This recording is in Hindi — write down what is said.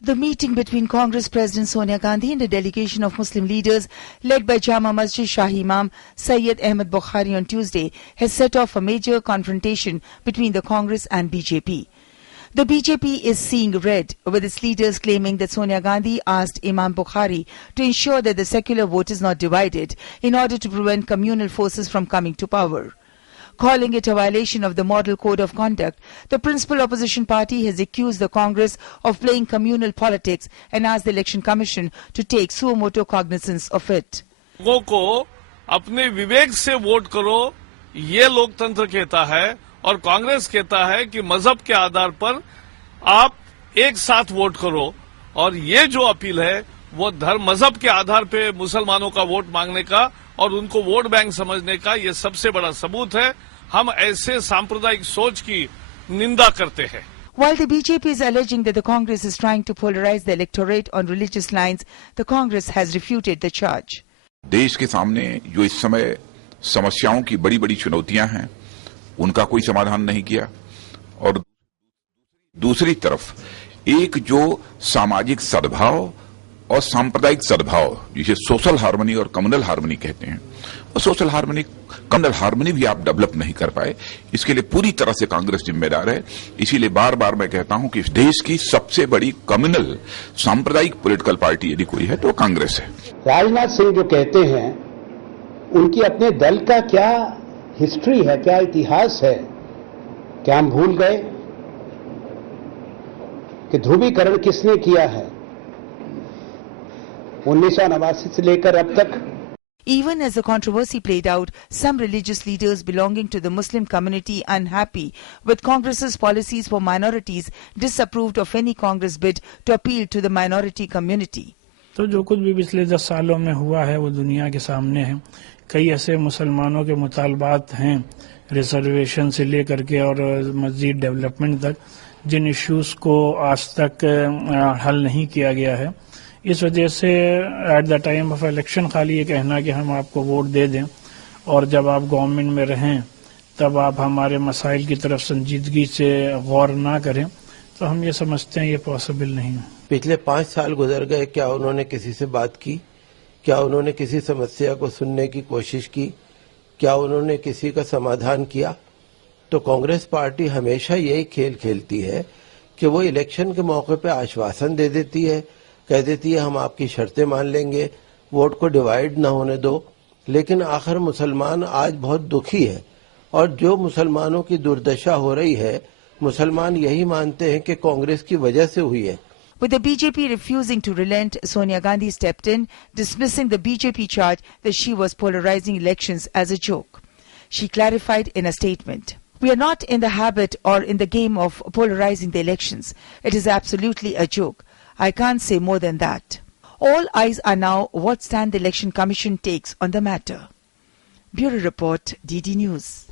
The meeting between Congress President Sonia Gandhi and a delegation of Muslim leaders led by Jama Masjid Shahi Imam Syed Ahmed Bukhari on Tuesday has set off a major confrontation between the Congress and BJP. The BJP is seeing red, with its leaders claiming that Sonia Gandhi asked Imam Bukhari to ensure that the secular vote is not divided in order to prevent communal forces from coming to power. Calling it a violation of the Model Code of Conduct, the principal opposition party has accused the Congress of playing communal politics and asked the Election Commission to take suo motu cognizance of it. लोगों को अपने विवेक से वोट करो, ये लोकतंत्र कहता है, और कांग्रेस कहता है कि मजहब के आधार पर आप एक साथ वोट करो, और ये जो अपील है वो धर्म मजहब के आधार पे मुसलमानों का वोट मांगने का और उनको वोट बैंक समझने का ये सबसे बड़ा सबूत है। हम ऐसे सांप्रदायिक सोच की निंदा करते हैं। While the BJP is alleging that the Congress is trying to polarize the electorate on religious lines, the Congress has refuted the charge. देश के सामने जो इस समय समस्याओं की बड़ी-बड़ी चुनौतियां हैं, उनका कोई समाधान नहीं किया, और दूसरी तरफ एक जो सामाजिक सद्भाव और सांप्रदायिक सद्भाव, जिसे सोशल हार्मनी और कम्युनल हार्मनी कहते हैं, और सोशल हार्मनी कम्युनल हार्मनी भी आप डेवलप नहीं कर पाए, इसके लिए पूरी तरह से कांग्रेस जिम्मेदार है। इसीलिए बार बार मैं कहता हूं कि इस देश की सबसे बड़ी कम्युनल सांप्रदायिक पॉलिटिकल पार्टी यदि कोई है तो कांग्रेस है। राजनाथ सिंह जो कहते हैं, उनकी अपने दल का क्या हिस्ट्री है, क्या इतिहास है? क्या हम भूल गए कि ध्रुवीकरण किसने किया है 1989 से लेकर अब तक? Even as the controversy played out, some religious leaders belonging to the Muslim community unhappy with Congress's policies for minorities disapproved of any Congress bid to appeal to the minority community. तो जो कुछ भी पिछले 10 सालों में हुआ है वो दुनिया के सामने है। कई ऐसे मुसलमानों के मुतालबात हैं रिजर्वेशन से लेकर के और मजीद डेवलपमेंट तक, जिन इश्यूज को आज तक हल नहीं किया गया है। इस वजह से at the time of election खाली ये कहना कि हम आपको वोट दे दें और जब आप गवर्नमेंट में रहें तब आप हमारे मसाइल की तरफ संजीदगी से गौर ना करें, तो हम ये समझते हैं ये पॉसिबल नहीं है। पिछले 5 साल गुजर गए, क्या उन्होंने किसी से बात की? क्या उन्होंने किसी समस्या को सुनने की कोशिश की? क्या उन्होंने किसी का समाधान किया? तो कांग्रेस पार्टी हमेशा यही खेल खेलती है कि वो इलेक्शन के मौके पे आश्वासन दे देती है, कह देती है हम आपकी शर्तें मान लेंगे, वोट को डिवाइड ना होने दो, लेकिन आखिर मुसलमान आज बहुत दुखी है और जो मुसलमानों की दुर्दशा हो रही है, मुसलमान यही मानते हैं कि कांग्रेस की वजह से हुई है। With the BJP refusing to relent, Sonia Gandhi stepped in, dismissing the BJP charge that she was polarizing elections as a joke. She clarified in a statement, "We are not in the habit or in the game of polarizing the elections. It is absolutely a joke. I can't say more than that." All eyes are now what stand the Election Commission takes on the matter. Bureau Report, DD News.